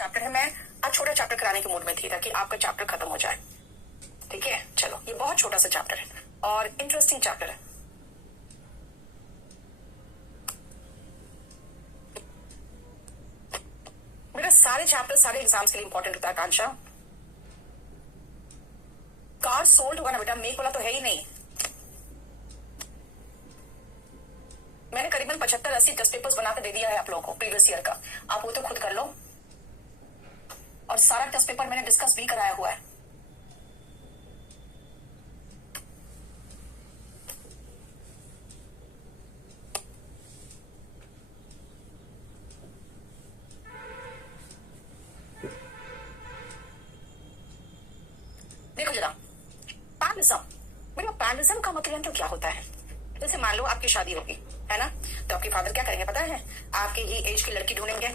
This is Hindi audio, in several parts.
चैप्टर है, मैं आज छोटा चैप्टर कराने के मूड में थी ताकि आपका चैप्टर खत्म हो जाए। ठीक है, चलो, ये बहुत छोटा सा चैप्टर है और इंटरेस्टिंग चैप्टर है। मेरा सारे चैप्टर सारे एग्जाम्स के लिए इंपॉर्टेंट होता है। आकांक्षा, कार सोल्ड होगा ना बेटा, मेक वाला तो है ही नहीं। मैंने करीबन 75-80 टेस्ट पेपर्स बनाकर दे दिया है आप लोगों को प्रीवियस ईयर का, आप वो तो खुद कर लो। और सारा टेस्ट पेपर मैंने डिस्कस भी कराया हुआ है। देखो जरा, पैरलिज्म, बेटा पैरलिज्म का मतलब तो क्या होता है? जैसे मान लो आपकी शादी होगी, है ना, तो आपके फादर क्या करेंगे पता है? आपके ही एज की लड़की ढूंढेंगे,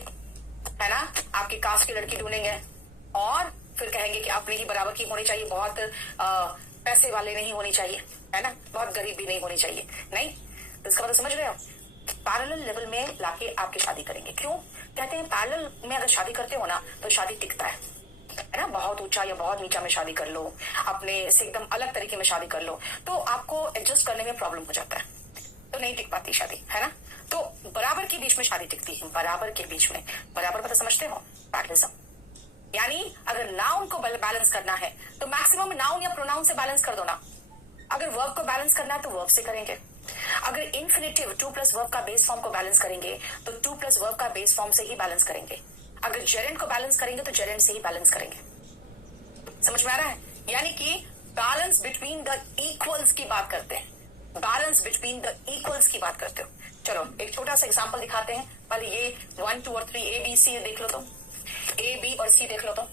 है ना, आपकी कास्ट की लड़की ढूंढेंगे और फिर कहेंगे कि अपनी ही बराबर की होनी चाहिए, बहुत पैसे वाले नहीं होनी चाहिए, है ना, बहुत गरीब भी नहीं होनी चाहिए। नहीं, तो इसका मतलब समझ रहे हो? पैरेलल लेवल में लाके आपकी शादी करेंगे। क्यों कहते हैं पैरेलल में अगर शादी करते हो ना तो शादी टिकता है ना। बहुत ऊंचा या बहुत नीचा में शादी कर लो, अपने से एकदम अलग तरीके में शादी कर लो, तो आपको एडजस्ट करने में प्रॉब्लम हो जाता है, तो नहीं टिक पाती शादी, है ना। तो बराबर के बीच में शादी टिकती है, बराबर के बीच में। बराबर पता समझते हो? पैरलिज्म यानी अगर नाउन को बैलेंस करना है तो मैक्सिमम नाउन या प्रोनाउन से बैलेंस कर दो ना। अगर वर्ब को बैलेंस करना है तो वर्ब से करेंगे। अगर इन्फिनेटिव 2 प्लस वर्ब का बेस फॉर्म को बैलेंस करेंगे तो 2 प्लस वर्ब का बेस फॉर्म से ही बैलेंस करेंगे। अगर जेरेंट को बैलेंस करेंगे तो जेरेंट से ही बैलेंस करेंगे। समझ में आ रहा है? यानी कि बैलेंस बिटवीन द इक्वल्स की बात करते हैं, बैलेंस बिटवीन द इक्वल्स की बात करते हो। चलो एक छोटा सा एग्जांपल दिखाते हैं। पहले ये 1, 2 और 3 ए बी सी देख लो, तो ए बी और सी देख लो। तो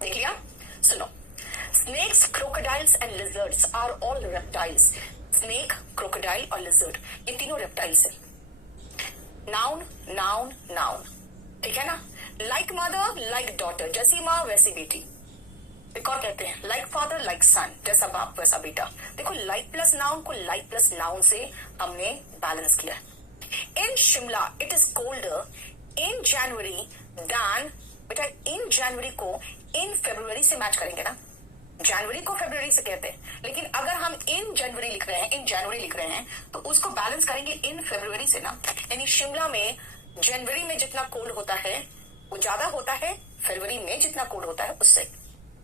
देख लिया? सुनो, snakes, crocodiles and lizards are all reptiles. Snake, crocodile और लिजर्ड ये तीनों रेप्टाइल्स है। नाउन नाउन नाउन, ठीक है ना। लाइक मदर लाइक डॉटर, जैसी माँ वैसी बेटी। एक और कहते हैं लाइक फादर लाइक सन, जैसा बाप वैसा बेटा। देखो, लाइक प्लस नाउन को लाइक प्लस नाउन से हमने बैलेंस किया। In Shimla it is colder in January than, बेटा इन जनवरी को इन फरवरी से मैच करेंगे ना। जनवरी को फरवरी से कहते हैं, लेकिन अगर हम इन जनवरी लिख रहे हैं, इन जनवरी लिख रहे हैं, तो उसको बैलेंस करेंगे इन फरवरी से ना। यानी शिमला में जनवरी में जितना कोल्ड होता है वो ज्यादा होता है फरवरी में जितना कोल्ड होता है उससे।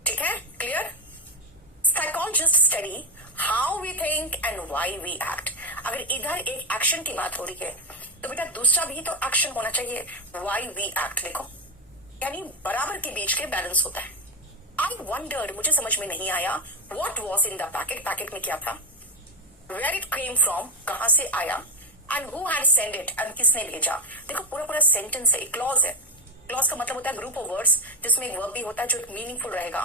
ठीक है, clear? Psychologist study how we think and why we act. अगर इधर एक एक्शन की बात हो रही है तो बेटा दूसरा भी तो एक्शन होना चाहिए, व्हाई वी एक्ट। देखो, यानी बराबर के बीच के बैलेंस होता है। आई वंडर्ड, मुझे समझ में नहीं आया, what was in the packet, packet में क्या था, वेयर इट केम फ्रॉम, कहां से आया, and who had send it, and किसने भेजा। देखो पूरा पूरा सेंटेंस है, एक क्लॉज है। क्लॉज का मतलब होता है ग्रुप ऑफ वर्ड्स जिसमें एक वर्ब भी होता है जो मीनिंगफुल रहेगा,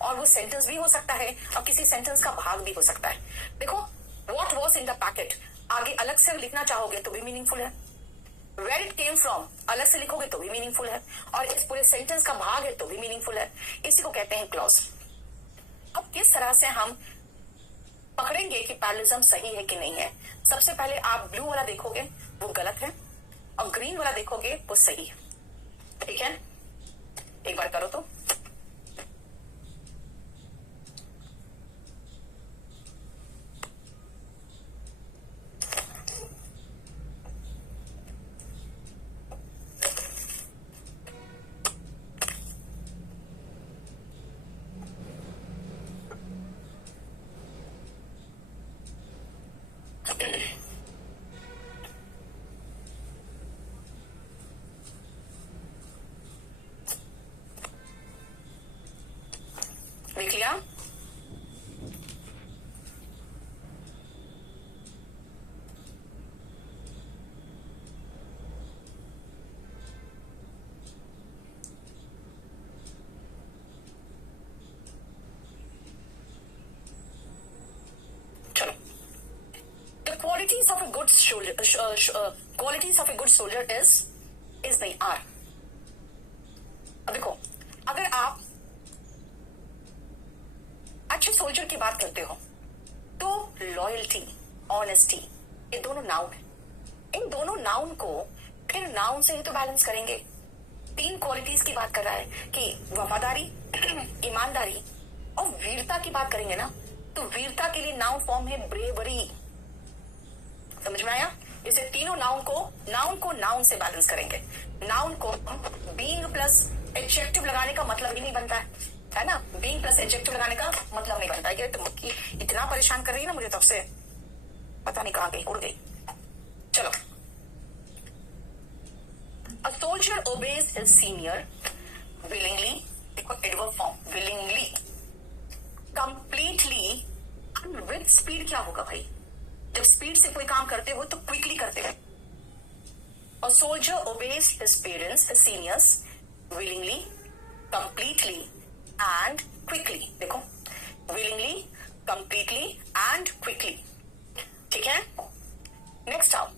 और वो सेंटेंस भी हो सकता है और किसी सेंटेंस का भाग भी हो सकता है। देखो, what was in the packet आगे अलग से लिखना चाहोगे तो भी मीनिंगफुल है, वेयर इट केम फ्रॉम अलग से लिखोगे तो भी मीनिंगफुल है, और इस पूरे सेंटेंस का भाग है तो भी मीनिंगफुल है। इसी को कहते हैं क्लॉज। अब किस तरह से हम पकड़ेंगे कि पैरलिज्म सही है कि नहीं है? सबसे पहले आप ब्लू वाला देखोगे वो गलत है, और ग्रीन वाला देखोगे वो सही है। ठीक है, एक बार करो तो। देख लिया? चलो, the qualities of a good soldier is by R. की बात करते हो तो लॉयल्टी, ऑनेस्टी, ये दोनों नाउन है। इन दोनों नाउन को फिर नाउन से ही तो बैलेंस करेंगे। 3 क्वालिटीज की बात कर रहा है कि वफादारी, ईमानदारी और वीरता की बात करेंगे ना, तो वीरता के लिए नाउन फॉर्म है ब्रेवरी। समझ में आया? इसे तीनों नाउन को नाउन से बैलेंस करेंगे। नाउन को बीइंग प्लस एडजेक्टिव लगाने का मतलब ही नहीं बनता है ना? बीइंग प्लस एडजेक्टिव लगाने का मतलब नहीं बनता है। ये तो मक्खी इतना परेशान कर रही है ना मुझे, तब से पता नहीं कहां गई, उड़ गई। चलो, A soldier obeys his senior willingly, देखो adverb form, willingly, completely and with speed। क्या होगा भाई? जब स्पीड से कोई काम करते हो तो क्विकली करते हो। A soldier obeys his parents, his seniors willingly, completely and quickly। देखो willingly, completely and quickly, ठीक है। नेक्स्ट आओ,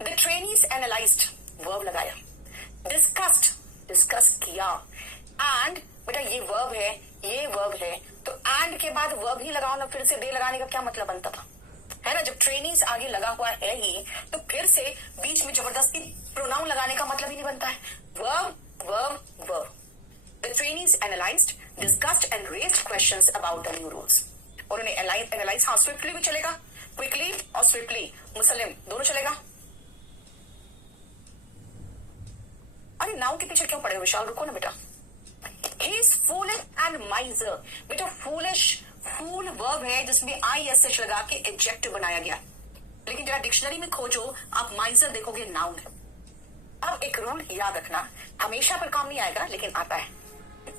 The trainees analyzed, वर्ब लगाया, डिस्कस्ड, डिस्कस किया, एंड बेटा ये वर्ब है, ये वर्ब है, तो एंड के बाद वर्ब ही लगाओ ना, फिर से दे लगाने का क्या मतलब बनता था, है ना? जब ट्रेनीज आगे लगा हुआ है ही तो फिर से बीच में जबरदस्ती प्रोनाउन लगाने का मतलब ही नहीं बनता है। Verb verb verb. The trainees analysed, discussed and raised questions about the new rules. उन्होंने एनालाइज, हाँ स्विफ्टली भी चलेगा, क्विकली और स्विफ्टली, मुसलिम दोनों चलेगा। अरे नाउ के पीछे क्यों पड़े हो विशाल, रुको ना बेटा। He is foolish and miser, बेटा foolish, फूल वर्ब है जिसमें ISH लगा के एडजेक्टिव बनाया गया, लेकिन जरा डिक्शनरी में खोजो आप माइजर देखोगे नाउन है। अब एक रूल याद रखना, हमेशा पर काम नहीं आएगा लेकिन आता है।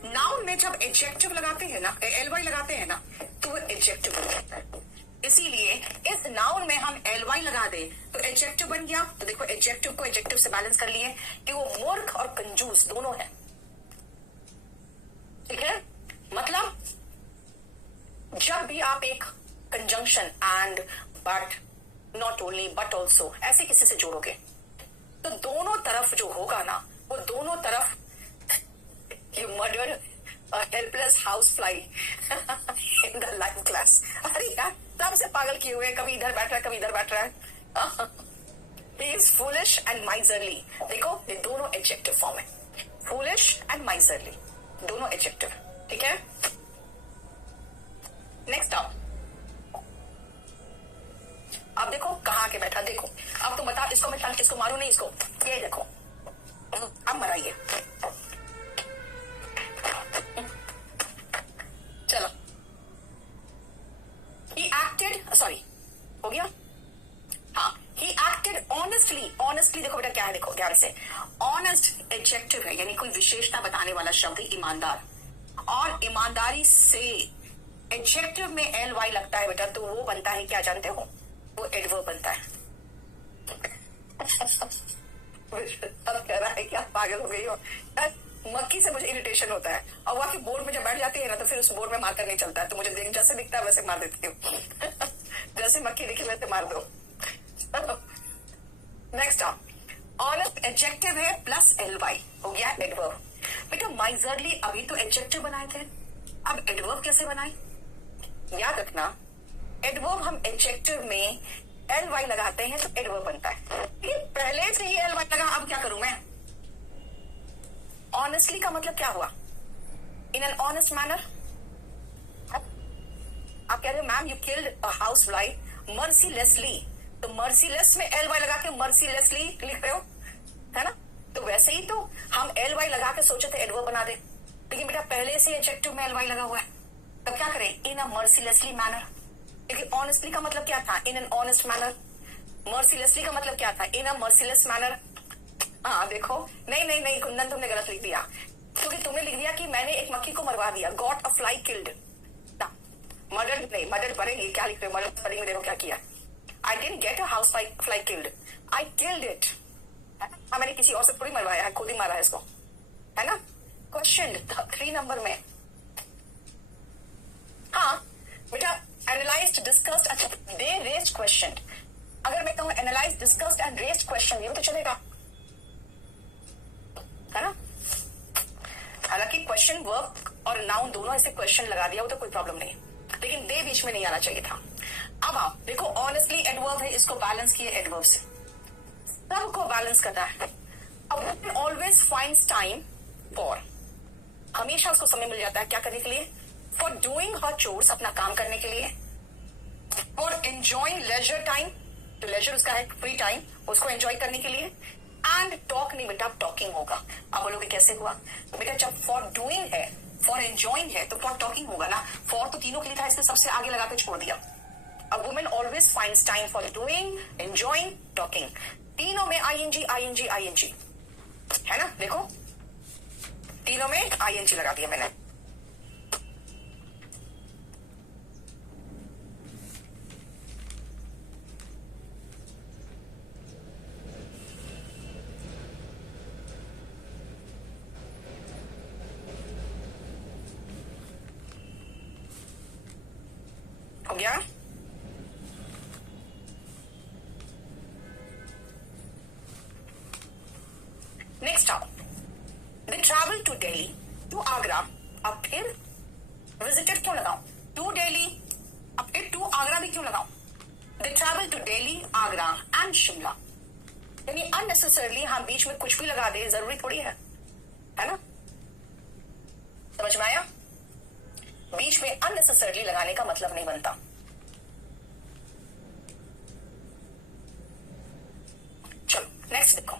नाउन में जब एडजेक्टिव लगाते हैं ना, LY लगाते हैं ना, तो वो एडजेक्टिव बन जाता है। इसीलिए इस नाउन में हम LY लगा दे तो एडजेक्टिव बन गया। तो देखो एडजेक्टिव को एडजेक्टिव से बैलेंस कर लिए कि वो मूर्ख और कंजूस दोनों है, ठीक है। मतलब जब भी आप एक conjunction and, but, not only, but also ऐसे किसी से जोड़ोगे तो दोनों तरफ जो होगा ना, वो दोनों तरफ you murder helpless house fly in the live class. अरे यार तब से पागल किए हुए, कभी इधर बैठ रहा है कभी इधर बैठ रहा है। He is foolish and miserly, देखो ये दोनों एडजेक्टिव फॉर्म है, foolish and miserly दोनों एडजेक्टिव, ठीक है। नेक्स्ट आओ, अब देखो कहाँ के बैठा, देखो अब तुम बता, इसको मैं इसको मारू नहीं, इसको ये देखो, अब मराइए। चलो, he acted, सॉरी हो गया, हाँ, he acted honestly, honestly देखो बेटा क्या है, देखो ध्यान से, ऑनेस्ट एडजेक्टिव है, यानी कोई विशेषता बताने वाला शब्द है ईमानदार, और ईमानदारी से एडजेक्टिव में LY लगता है बेटा, तो वो बनता है क्या जानते हो? वो एडवर्ब बनता है। अब कह रहा है कि आप पागल हो गई हो। मक्खी से मुझे इरिटेशन होता है, और वहां की बोर्ड में जब बैठ जाती है ना, तो फिर उस बोर्ड में मार्कर नहीं चलता है, तो मुझे जैसे दिखता है वैसे मार देती हूँ। जैसे मक्खी दिखी वैसे मार दो। नेक्स्ट आप, ऑनेस्ट एडजेक्टिव है प्लस LY हो गया एडवर्ब। बेटा माइजरली अभी तो एडजेक्टिव बनाए थे, अब एडवर्ब कैसे बनाए? याद रखना, एडवर्ब हम एडजेक्टिव में LY लगाते हैं तो एडवर्ब बनता है, लेकिन पहले से ही LY लगा, अब क्या करूं मैं? ऑनेस्टली का मतलब क्या हुआ? In an honest manner. आप कह रहे हो ma'am you killed a house fly mercilessly, तो मर्सीलेस में LY लगा के मर्सीलेसली लिख रहे हो, है ना? तो वैसे ही तो हम LY लगा के सोचे थे एडवर्ब बना दे, लेकिन बेटा पहले से एडजेक्टिव में LY लगा हुआ है, तब क्या करें? इन अ मर्सीलेसली मैनर। क्योंकि ऑनेस्टली का मतलब क्या था? In an honest manner. Mercilessly का मतलब क्या था? इन अ मर्सीलेस मैनर। हाँ देखो, नहीं नहीं नहीं कुंदन तुमने गलत लिख दिया, क्योंकि तुमने लिख दिया कि मैंने एक मक्खी को मरवा दिया, got a fly killed. Murder नहीं, मर्डर पढ़ेंगे, क्या लिख रहे हो? मर्डर स्पेलिंग में देखो क्या किया। I didn't get a house fly killed, I killed it. हाँ मैंने किसी और से थोड़ी मरवाया है, खुद ही मारा है इसको, है ना? क्वेश्चन 3 नंबर में। हाँ बेटा एनालाइज्ड, डिस्कस्ड, अच्छा दे रेज्ड क्वेश्चन। अगर मैं कहूं analyse, discussed and raised question, ये भी तो चलेगा, है ना? हालांकि क्वेश्चन वर्ब और नाउन दोनों ऐसे क्वेश्चन लगा दिया हो तो कोई प्रॉब्लम नहीं। लेकिन दे बीच में नहीं आना चाहिए था। अब आप देखो, ऑनेस्टली एडवर्ब है, इसको बैलेंस किए एडवर्ब से, सबको बैलेंस करना है। अब woman always finds time for, हमेशा उसको समय मिल जाता है क्या करने के लिए, फॉर डूइंग हर चोर्स, अपना काम करने के लिए, फॉर एंजॉइंग लेजर टाइम, तो लेजर उसका है फ्री टाइम, उसको एंजॉय करने के लिए, एंड टॉक नहीं बेटा, टॉकिंग होगा। अब बोलोगे कैसे हुआ बेटा, जब फॉर डूइंग है, फॉर एंजॉइंग है, तो फॉर टॉकिंग होगा ना। फॉर तो तीनों के लिए था, इसलिए सबसे आगे लगा के छोड़ दिया। A woman always finds time for doing, enjoying, talking. तीनों में ing, ing, ing है ना, देखो तीनों में ing लगा दिया मैंने। हो गया। नेक्स्ट आओ, they travel to Delhi to Agra, अब फिर विजिटेड क्यों लगाऊं, टू दिल्ली, अब फिर टू आगरा भी क्यों लगाऊं। They travel to Delhi, Agra and Shimla, यानी अननेसेसरली हम बीच में कुछ भी लगा दे, जरूरी थोड़ी है ना, समझ में आया। बीच में अननेसेसरली लगाने का मतलब नहीं बनता। चलो नेक्स्ट देखो,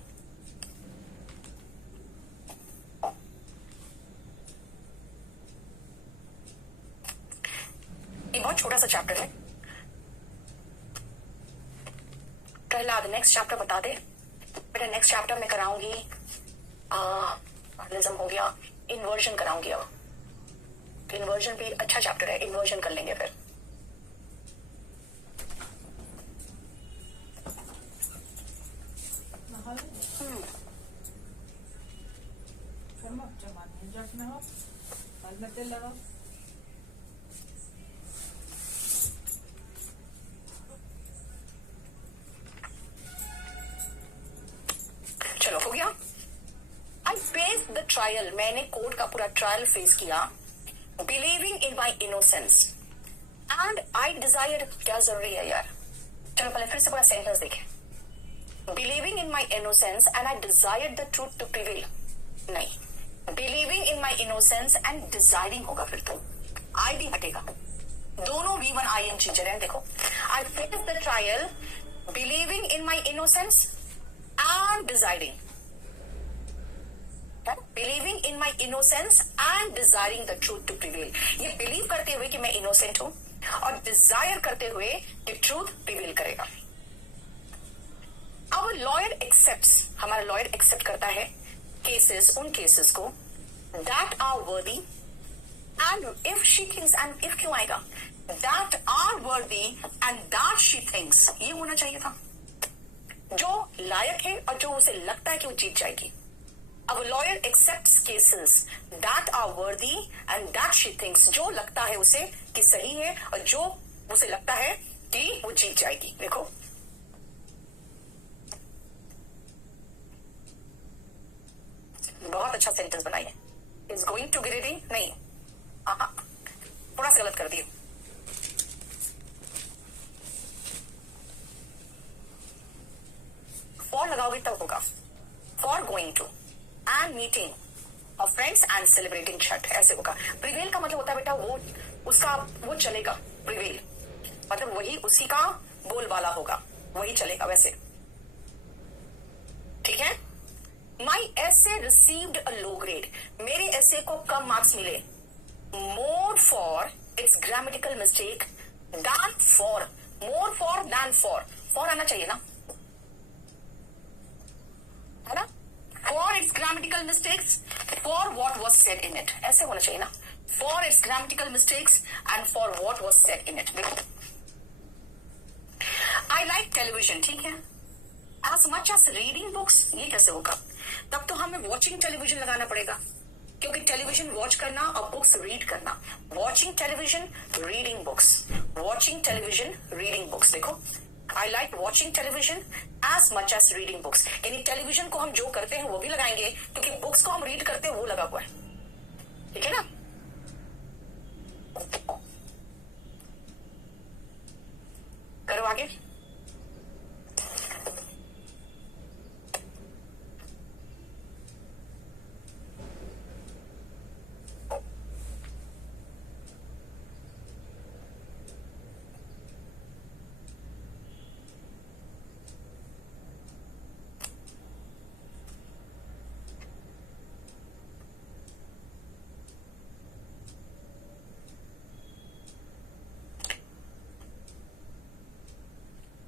ये बहुत छोटा सा चैप्टर है, प्रहलाद नेक्स्ट चैप्टर बता दे बेटा। नेक्स्ट चैप्टर में कराऊंगी ऑर्गेनिज्म हो गया, इन्वर्जन कराऊंगी। अब इन्वर्जन भी अच्छा चैप्टर है, इन्वर्जन कर लेंगे फिर। चलो हो गया। आई फेस द ट्रायल, मैंने कोर्ट का पूरा ट्रायल फेस किया। Believing in my innocence and I Dzire, क्या जरूरी है यार, चलो पहले फिर से पूरा सेंटेंस देखें। Believing in my innocence and I desire the truth to prevail, नहीं, believing in my innocence and desiring होगा, फिर तो आई भी हटेगा, दोनों V1 ING चले। देखो, I face the trial believing in my innocence and desiring, believing in my innocence and desiring the truth to prevail, ये बिलीव करते हुए कि मैं इनोसेंट हूं और डिजायर करते हुए कि ट्रूथ प्रिवेल करेगा। अब लॉयर एक्सेप्ट्स, हमारा लॉयर एक्सेप्ट करता है केसेस, उन केसेस को that are worthy and if she thinks, and if क्यों आएगा, that are worthy and that she thinks, ये होना चाहिए था, जो लायक है और जो उसे लगता है कि वो जीत जाएगी। अब lawyer accepts cases that are worthy and that she thinks, जो लगता है उसे कि सही है और जो उसे लगता है कि वो जीत जाएगी। देखो बहुत अच्छा सेंटेंस बनाइए। इज गोइंग टू गिरिडी, नहीं, थोड़ा सा गलत कर दिए। फॉर लगाओगे तब होगा, for going to and meeting of friends and celebrating Chhath, ऐसे होगा। प्रिवेल का मतलब होता है बेटा वो उसका वो चलेगा, प्रिवेल मतलब वही उसी का बोलबाला होगा, वही चलेगा वैसे, ठीक है। माई ऐसे रिसीव्ड अ लो ग्रेड, मेरे ऐसे को कम मार्क्स मिले, more for it's grammatical mistake than for, more for than for आना चाहिए ना, है ना, for it's grammatical mistakes, for what was said in it, ऐसे होना चाहिए ना, for it's grammatical mistakes and for what was said in it. देखो, आई लाइक टेलीविजन, ठीक है, as much as reading books, ये कैसे होगा, तब तो हमें वॉचिंग टेलीविजन लगाना पड़ेगा, क्योंकि टेलीविजन वॉच करना और बुक्स रीड करना, watching television reading books, watching television reading books. देखो, I like watching television as much as reading books, यानी टेलीविजन को हम जो करते हैं वो भी लगाएंगे, क्योंकि बुक्स को हम रीड करते हैं वो लगा हुआ है, ठीक है ना। आगे।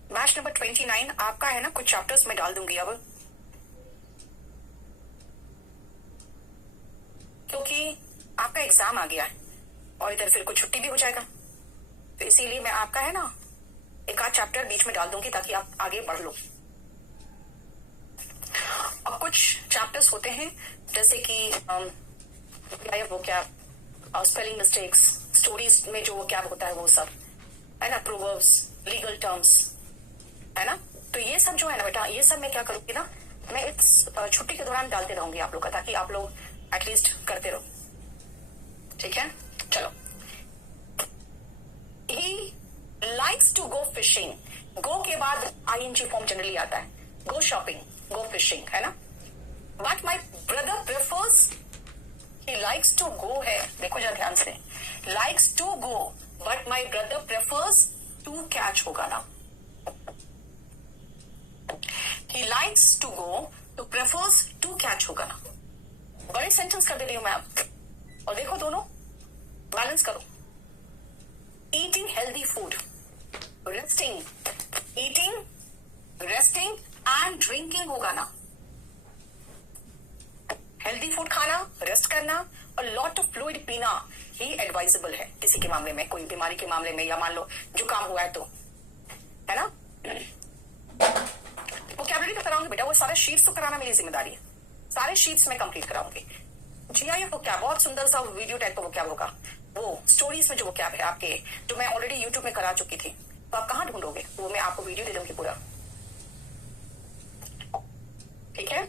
बैच नंबर 29 आपका है ना, कुछ चैप्टर्स में डाल दूंगी अब, क्योंकि आपका एग्जाम आ गया है और इधर फिर कुछ छुट्टी भी हो जाएगा, तो इसीलिए मैं आपका है ना एक आध चैप्टर बीच में डाल दूंगी ताकि आप आगे बढ़ लो। अब कुछ चैप्टर्स होते हैं जैसे कि वो क्या स्पेलिंग मिस्टेक्स, स्टोरीज में जो क्या होता है वो सब है ना, प्रोवर्ब्स, लीगल टर्म्स है ना, तो ये सब जो है ना बेटा, ये सब मैं क्या करूंगी ना, मैं इस छुट्टी के दौरान डालते रहूंगी आप लोग का, ताकि आप लोग एटलीस्ट करते रहो, ठीक है। चलो, he likes to go fishing, go के बाद आईएनजी फॉर्म जनरली आता है, गो शॉपिंग, गो फिशिंग है ना, but my brother prefers, he likes to go है, देखो जरा ध्यान से, likes to go but my brother prefers to catch होगा ना, he likes to go तो prefers to catch होगा ना, बड़े सेंटेंस कर दे रही हूं मैं अब, और देखो दोनों बैलेंस करो। eating healthy food, resting, eating, resting and drinking होगा ना, हेल्दी फूड खाना, रेस्ट करना और लॉट ऑफ फ्लूइड पीना ही एडवाइजेबल है किसी के मामले में, कोई बीमारी के मामले में, या मान लो जुकाम हुआ है तो, है ना। वोकैबुलरी तो कराऊंगी बेटा, वो सारे शीट्स तो कराना मेरी जिम्मेदारी है, सारे शीट्स में कंप्लीट कराऊंगी। जीआईएफ वोकैब बहुत सुंदर सा वीडियो टाइप का वोकैब होगा, वो स्टोरीज में जो वोकैब है आपके, जो मैं ऑलरेडी यूट्यूब में करा चुकी थी, तो आप कहाँ ढूंढोगे, वो मैं आपको वीडियो दे दूंगी पूरा, ठीक है।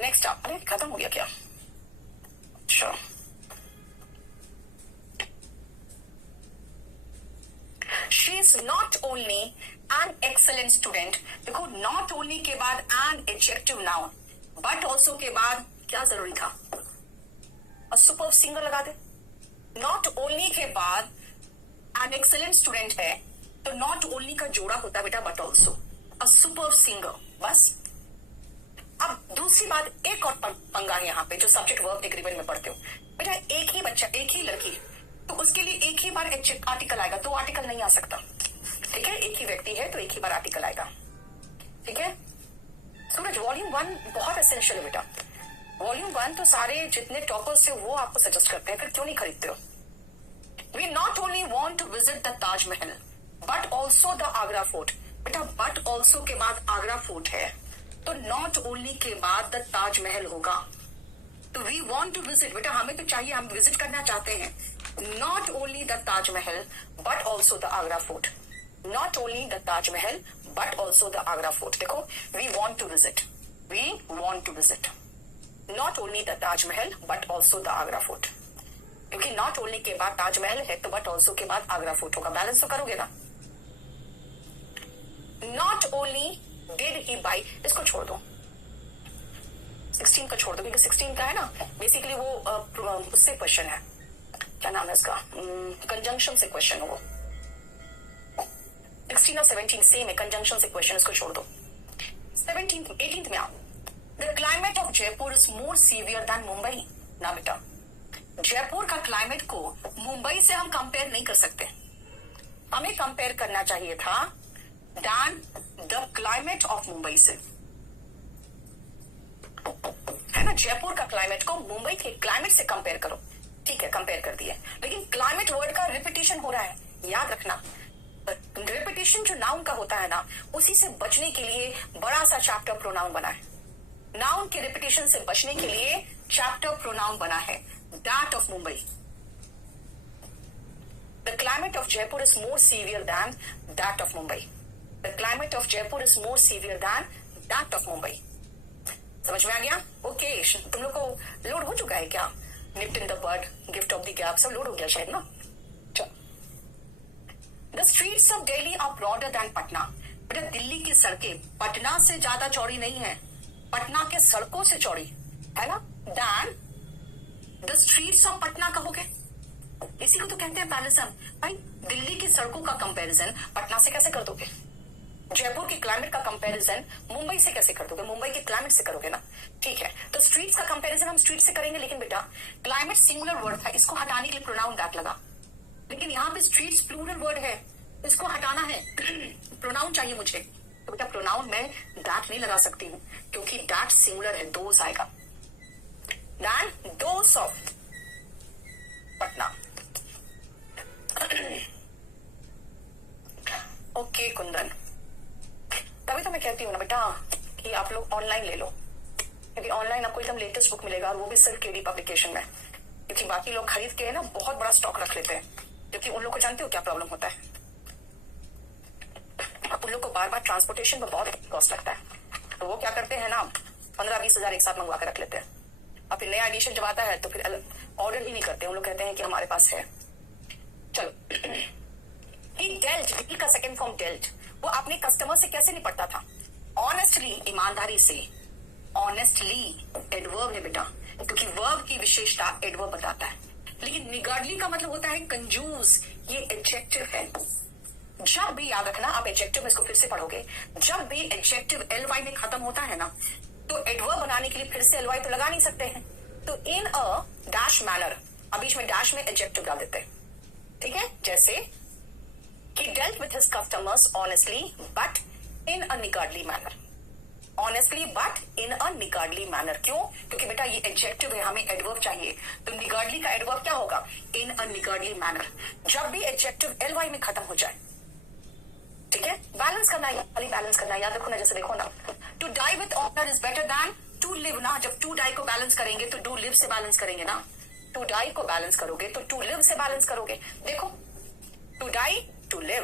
नेक्स्ट आप, अरे खत्म हो गया क्या, अच्छा, she is not only an excellent student, देखो नॉट ओनली के बाद an adjective noun, but also के बाद क्या जरूरी था, और सुपर्ब सिंगर लगा दे। नॉट ओनली के बाद एन एक्सेलेंट स्टूडेंट है तो नॉट ओनली का जोड़ा होता है बेटा but also, a superb singer, बस। अब दूसरी बात, एक और पंगा है यहाँ पे जो सब्जेक्ट वर्ब एग्रीमेंट में पढ़ते हो बेटा, एक ही बच्चा, एक ही लड़की, तो उसके लिए एक ही बार आर्टिकल आएगा, दो आर्टिकल नहीं आ सकता, ठीक है। एक ही व्यक्ति है तो एक ही बार आर्टिकल आएगा, ठीक है। सूरज, वॉल्यूम 1 बहुत एसेंशियल है बेटा, वॉल्यूम 1 तो सारे जितने टॉपर्स है वो आपको सजेस्ट करते हैं, फिर क्यों नहीं खरीदते हो। We not only want to visit the Taj Mahal but also the Agra fort, बेटा बट ऑल्सो के बाद आगरा फोर्ट है तो नॉट ओनली के बाद द ताजमहल होगा, तो वी वॉन्ट टू विजिट, बेटा हमें तो चाहिए, हम विजिट करना चाहते हैं, not only the Taj Mahal but also the Agra Fort, not only the Taj Mahal but also the Agra Fort, देखो we want to visit, we want to visit, not only the Taj Mahal but also the Agra Fort, क्योंकि नॉट ओनली के बाद ताजमहल है तो बट ऑल्सो के बाद आगरा फोर्ट होगा, बैलेंस तो करोगे ना। Not only did he by, इसको छोड़ दो, 16 का छोड़ दो, क्योंकि 16 का है ना बेसिकली वो उससे क्वेश्चन है, क्या नाम है इसका, कंजंक्शन से क्वेश्चन हो वो, 16 और 17 सेम है, कंजंक्शन से क्वेश्चन, इसको छोड़ दो। 18th में आओ, the climate of Jaipur is more severe than Mumbai, ना बेटा जयपुर का क्लाइमेट को मुंबई से हम कंपेयर नहीं कर सकते, हमें कंपेयर करना चाहिए था than the climate of Mumbai से, है ना। जयपुर का क्लाइमेट को मुंबई के क्लाइमेट से कंपेयर करो, ठीक है, कंपेयर कर दिया, लेकिन क्लाइमेट वर्ड का रिपीटिशन हो रहा है, याद रखना, रिपीटिशन जो नाउन का होता है ना, उसी से बचने के लिए बड़ा सा चैप्टर प्रोनाउन बना है, नाउन के रिपीटिशन से बचने के लिए चैप्टर प्रोनाउन बना है, that of Mumbai, the climate of Jaipur is more severe than that of Mumbai, the climate of Jaipur is more severe than that of Mumbai, समझ में आ गया। ओके, तुम लोग को लोड हो चुका है क्या, nipped in the bird, gift of the gap, सब लोड हो गया शायद ना। The streets of Delhi are broader than Patna. बेटा दिल्ली की सड़कें पटना से ज्यादा चौड़ी नहीं है, पटना के सड़कों से चौड़ी है ना। Than the streets of Patna कहोगे, इसी को तो कहते हैं पैरलिज्म। भाई दिल्ली की सड़कों का कंपैरिजन पटना से कैसे कर दोगे? जयपुर के क्लाइमेट का कंपैरिजन मुंबई से कैसे कर दोगे? मुंबई के क्लाइमेट से करोगे ना। ठीक है, तो स्ट्रीट्स का कंपैरिजन हम स्ट्रीट से करेंगे, लेकिन बेटा क्लाइमेट सिंगुलर वर्ड था, इसको हटाने के लिए प्रोनाउन दैट लगा। लेकिन यहाँ पे स्ट्रीट्स प्लूरल वर्ड है, इसको हटाना है प्रोनाउन चाहिए मुझे। तो बेटा प्रोनाउन में दैट नहीं लगा सकती हूँ, क्योंकि दैट सिंगुलर है, दोस आएगा। Than those of Patna. Okay Kundan, तभी तो मैं कहती हूँ ना बेटा कि आप लोग ऑनलाइन ले लो, क्योंकि ऑनलाइन आपको एकदम लेटेस्ट बुक मिलेगा, और वो भी सिर्फ केडी पब्लिकेशन में। क्योंकि बाकी लोग खरीद के ना बहुत बड़ा स्टॉक रख लेते हैं, क्योंकि उन लोग को जानते हो क्या प्रॉब्लम होता है, उन लोग को बार बार ट्रांसपोर्टेशन में बहुत कॉस्ट लगता है। तो वो क्या करते हैं ना, 15-20 हजार एक साथ मंगवा कर रख लेते हैं, और फिर नया एडिशन जब आता है तो फिर ऑर्डर ही नहीं करते। उन लोग कहते हैं कि हमारे पास है। चलो, ही डेल्ट का सेकंड फॉर्म डेल्ट, वो अपने कस्टमर से कैसे निपटता था? ऑनेस्टली, ईमानदारी से। ऑनेस्टली एडवर्ब है बेटा, क्योंकि वर्ब की विशेषता एडवर्ब बताता है। लेकिन निगार्डली का मतलब होता है कंजूस, ये एडजेक्टिव है। जब भी, याद रखना, आप एडजेक्टिव में इसको फिर से पढ़ोगे, जब भी एडजेक्टिव एलवाई में खत्म होता है ना, तो एडवर्ब बनाने के लिए फिर से एलवाई तो लगा नहीं सकते हैं। तो इन अ डैश मैनर, अब बीच में डैश में एडजेक्टिव डाल देते हैं। ठीक है, जैसे he dealt with his customers honestly but in a niggardly manner। honestly but in a niggardly manner, क्यों? क्योंकि बेटा ये एडजेक्टिव है, हमें एडवर्ब चाहिए, तो निगार्डली का एडवर्ब क्या होगा? in a niggardly manner। जब भी एडजेक्टिव एलवाई में खत्म हो जाए, ठीक है, बैलेंस करना है, खाली बैलेंस करना है। याद रखो ना, जैसे देखो ना, to die with honour is better than to live ना। जब टू डाई को बैलेंस करेंगे तो टू लिव से बैलेंस करेंगे ना। टू डाई को बैलेंस करोगे तो टू लिव से बैलेंस करोगे। देखो, टू डाई टू लिव,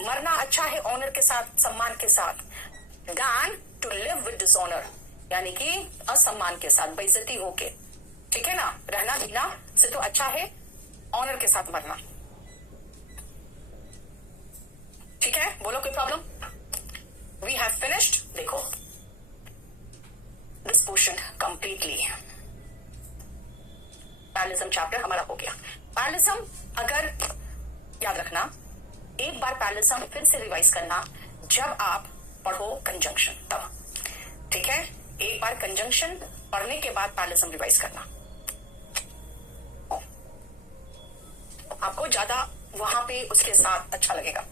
मरना अच्छा है ऑनर के साथ, सम्मान के साथ, than to live with dishonour, यानी कि असम्मान के साथ, बेइज्जती होके। ठीक है ना, रहना जीना से तो अच्छा है ऑनर के साथ मरना। ठीक है, बोलो कोई प्रॉब्लम? वी हैव फिनिश्ड, देखो this portion completely. Parallelism chapter हमारा हो गया। पैरलिज्म, अगर याद रखना, एक बार पैरलिज्म फिर से रिवाइज करना जब आप पढ़ो कंजंक्शन, तब। ठीक है, एक बार कंजंक्शन पढ़ने के बाद पैरलिज्म रिवाइज करना, आपको ज्यादा वहां पे उसके साथ अच्छा लगेगा।